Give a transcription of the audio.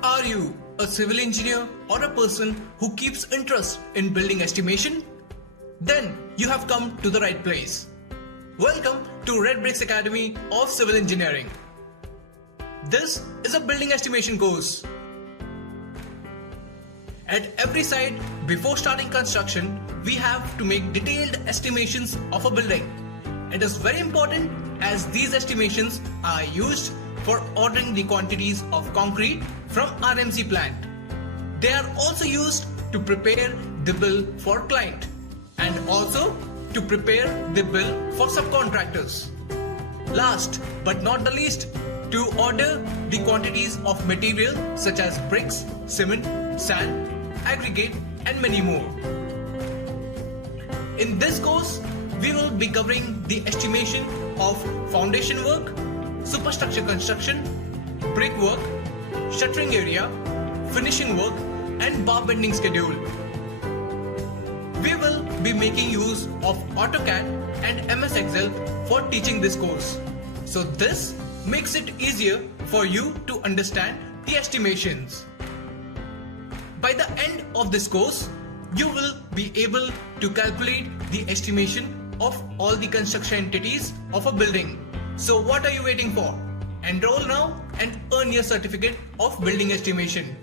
Are you a civil engineer or a person who keeps interest in building estimation? Then you have come to the right place. Welcome to Red Bricks Academy of Civil Engineering. This is a building estimation course. At every site, before starting construction, we have to make detailed estimations of a building. It is very important as these estimations are used for ordering the quantities of concrete from RMC plant. They are also used to prepare the bill for client and also to prepare the bill for subcontractors. Last but not the least, to order the quantities of material such as bricks, cement, sand, aggregate and many more. In this course, we will be covering the estimation of foundation work, superstructure construction, brickwork, shuttering area, finishing work and bar bending schedule. We will be making use of AutoCAD and MS Excel for teaching this course. So this makes it easier for you to understand the estimations. By the end of this course, you will be able to calculate the estimation of all the construction entities of a building. So what are you waiting for? Enroll now and earn your certificate of building estimation.